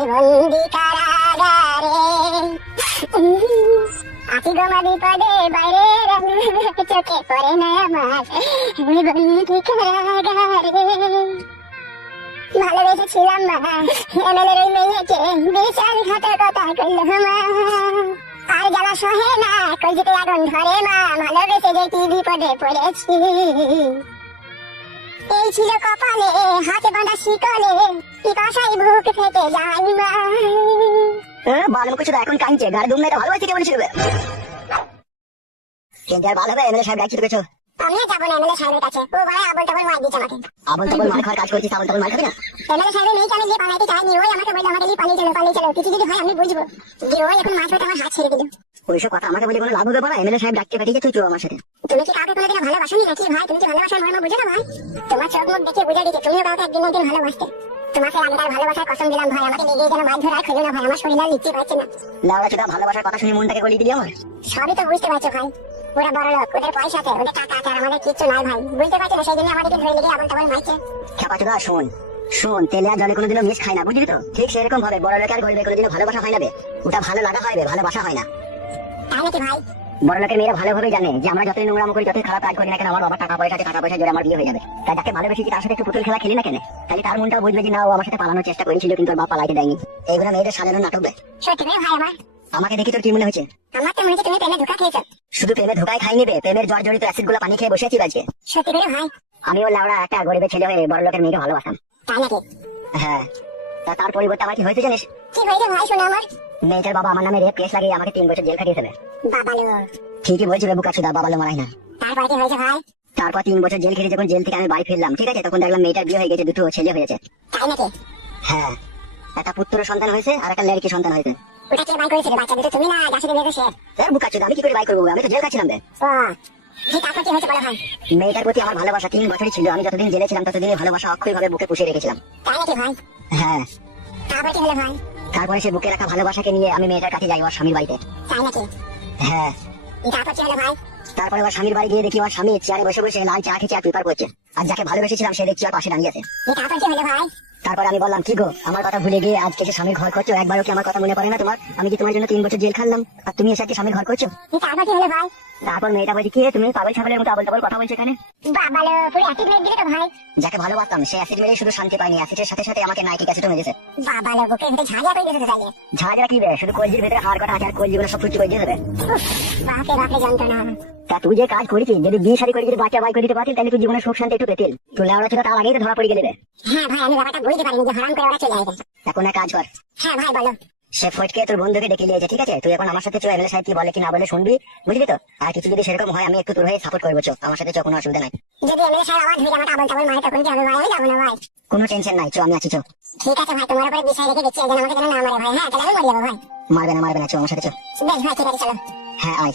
আমি বন্দি কারাগারে আছি গো মা বিপদে বাইরে চোখে পড়ে না আমার আমি বন্দি কারাগারে ভালোবেসেছিলাম মা এমএলএর ওই মেয়েকে বিশ্বাসঘাতকতা করলো মা আর জ্বালা সহে না কলজিতে আগুন ধরে মা ভালোবেসে যে কি বিপদে পড়েছি এই ছিল কপালে হাতে বাঁধা শিকলে পিপাসায় বুক ফেটে যায় মা ভালো কিছু এখন কাঁদছে গাড়ি দুম নাই ভালোবাসি কে বলেছিল কিন্তু আর ভালো হবে এমএলএ সাহেব ডাকছি তোকে আমিও যাবো না এমএলএ সাহেবের কাছে ও ভাই আবল তাবল মার দিচ্ছে আমাকে আবল তাবল মার খাওয়ার কাজ করছিস আবল তাবল মার খাবি না এমএলএ সাহেবের মেয়েকে আমি নিয়ে পালাইতে চাইনি ওই আমাকে বললো আমাকে নিয়ে পালিয়ে চলো কিছু যদি হয় আমি বুঝবো যে ওই এখন মাছ হতে আমার হাত ছেড়ে দিল ওইসব কথা আমাকে বলে কোনো লাভ হবে না এমএলএ সাহেব ডাকতে পাঠিয়েছে তুই চো আমার সাথে তুমি কি কাউকে কোনোদিন ভালোবাসোনি নাকি ভাই তুমি কি ভালোবাসার মর্ম বুঝো না ভাই তোমার চোখ মুখ দেখে বুঝে দিচ্ছে তুমিও কাউকে একদিন একদিন ভালোবাসতে তোমাকে আমি তার ভালোবাসার কসম দিলাম ভাই আমাকে নিজে যেন মাছ ধরে আর খুঁজো না ভাই আমার শরীর আর লিখতে পারছে না লাউড়া চোদা ভালোবাসার কথা শুনে মনটাকে গলিয়ে দিলি আমার সবই তো বুঝতে পারছো ভাই ওরা বড় লোক ওদের পয়সা আছে ওদের টাকা আছে আর আমাদের কিচ্ছু নাই ভাই বুঝতে পারছো না সেই জন্য আমাদেরকে ধরে লেগে আবার তাবল মারছে খেপা চোদা শোন শোন তেলে আর জলে কোনোদিনও মিশ খায় না বুঝলি তো ঠিক সেরকম ভাবে বড় লোকের গরিবের কোনোদিনও ভালোবাসা হয় না বে ওটা ভালো লাগা হয় বে ভালোবাসা হয় না তাই নাকি ভাই বড় লোকের মেয়েরা ভালোভাবে জানে যে আমরা যতই নোংরাম করি যতই খারাপ কাজ করি না কেন আমার বাবা টাকা পয়সা আছে টাকা পয়সা জোরে আমার বিয়ে হয়ে যাবে তাই যাকে ভালোবেসেছি তার সাথে একটু পুতুল খেলা খেলি না কেন তাহলে তার মনটাও বুঝবে যে না ও আমার সাথে পালানোর চেষ্টা করেছিল কিন্তু ওর বাবা পালাইতে দেয়নি এইগুলো মেয়েদের সাজানো নাটক বে সত্যি করে ভাই আমার আমাকে দেখি তোর কি মনে হচ্ছে আমার তো মনে হচ্ছে তুমি প্রেমে ধোকা খেয়েছো শুধু প্রেমে ধোকায় খাই নেবে প্রেমের জ্বর জড়িত অ্যাসিড গুলো পানি খেয়ে বসে আছি আজকে সত্যি করে ভাই আমিও লাউড়া একটা গরিবের ছেলে হয়ে বড় লোকের মেয়েকে ভালোবাসতাম তাই নাকি হ্যাঁ তার পরিবর্তে আমার কি হয়েছে জানিস কি হয়েছে ভাই শোনো আমার মেয়েটার বাবা আমার নামে রেপ কেস লাগিয়ে আমাকে 3 বছর জেল খাটিয়ে দেবে বাবালো ঠিকই বলছি বুকা চুদা বাবালো মারাই না তারপর কি হয়েছে ভাই তারপর 3 বছর জেল খেটে যখন জেল থেকে আমি বাড়ি ফিরলাম ঠিক আছে তখন দেখলাম মেয়েটার বিয়ে হয়ে গেছে দুটো ছেলে হয়েছে তাই নাকি হ্যাঁ একটা পুত্র সন্তান হয়েছে আর একটা লড়কি সন্তান হয়েছে ওটা কে বাই করেছিল বাচ্চা দুটো তুমি না যাচ্ছে মেয়েকে সে বুকা চুদা আমি কি করে বাই করবো আমি তো জেল খাচ্ছিলাম বে ও কি তারপর কি হয়েছে বলো ভাই মেয়েটার প্রতি আমার ভালোবাসা 3 বছরই ছিল আমি যতদিন জেলে ছিলাম ততদিন ভালোবাসা অক্ষয় ভাবে বুকে পুষে রেখেছিলাম তাই নাকি ভাই হ্যাঁ তারপর কি হলো ভাই তারপরে সে বুকে রাখা ভালোবাসাকে নিয়ে আমি মেয়েটার কাছে যাই ওর স্বামীর বাড়িতে তাই নাকি হ্যাঁ তারপর কি হলো ভাই তারপরে ওর স্বামীর বাড়ি গিয়ে দেখি ওর স্বামী চেয়ারে বসে বসে লাল চা খেয়ে আর পেপার পড়ছে আর যাকে ভালোবেসেছিলাম সে দেখছি ওর পাশে দাঁড়িয়ে আছে তারপর কি হলো ভাই তারপরে আমি বললাম কি গো আমার কথা ভুলে গিয়ে আজকে সে স্বামীর ঘর করছো একবারও কি আমার কথা মনে পড়ে না তোমার আমি কি তোমার জন্য 3 বছর জেল খাটলাম আর তুমি এসে আজকে স্বামীর ঘর করছো তারপর কি হলো ভাই তারপর মেয়েটা বলছে কি রে তুমি পাগল ছাগলের মতো আবল তাবল কথা বলছো এখানে বাবালো পুরো অ্যাসিড মেরে দিলে তো ভাই যাকে ভালোবাসতাম সে অ্যাসিড মেরে শুধু শান্তি পায়নি অ্যাসিডের সাথে সাথে আমাকে নাইট্রিক অ্যাসিডও মেরেছে বাবালো বুকে ভিতরে ঝাঁঝা করে দিয়েছে তাইলে ঝাঁঝরা কি বে শুধু কলজির ভিতরে হাড় কাটা আছে আর কলজিগুলো সব ফুটি করে দিয়ে দেবে বাপে বাপে যন্ত্রণা তা তুই যে কাজ করেছিস যদি বিয়ে শাড়ি করে যদি বাচ্চা বাই করে দিতে পারতিস তাহলে তুই জীবনে সুখ শান্তি একটু পেতিল তুই লেওড়া ছিল তার আগেই তো ধরা পড়ে গেলে রে হ্যাঁ ভাই আমি ব্যাপারটা বুঝতে পারিনি যে হারাম করে ওরা চলে আসবে এখন এক কাজ কর হ্যাঁ ভাই বলো সে ফটকে তোর বন্ধুকে ডেকে নিয়েছে ঠিক আছে তুই এখন আমার সাথে চো এমএলএ সাহেব কি বলে কি না বলে শুনবি বুঝলি তো আর কিছু যদি সেরকম হয় আমি একটু তোর হয়ে সাপোর্ট করবো চো আমার সাথে চো কোনো অসুবিধা নাই যদি এমএলএ সাহেব আবার ধরে আমাকে আবল তাবল মারে তখন কি হবে ভাই আমি যাবো না ভাই কোনো টেনশন নাই চো আমি আছি চো ঠিক আছে ভাই তোমার উপরে বিষয় রেখে দিচ্ছি যেন আমাকে যেন না মারে ভাই হ্যাঁ তাহলে আমি মরে যাবো ভাই মারবে না চো আমার সাথে চো বেশ ভাই ঠিক আছে চলো হ্যাঁ আয়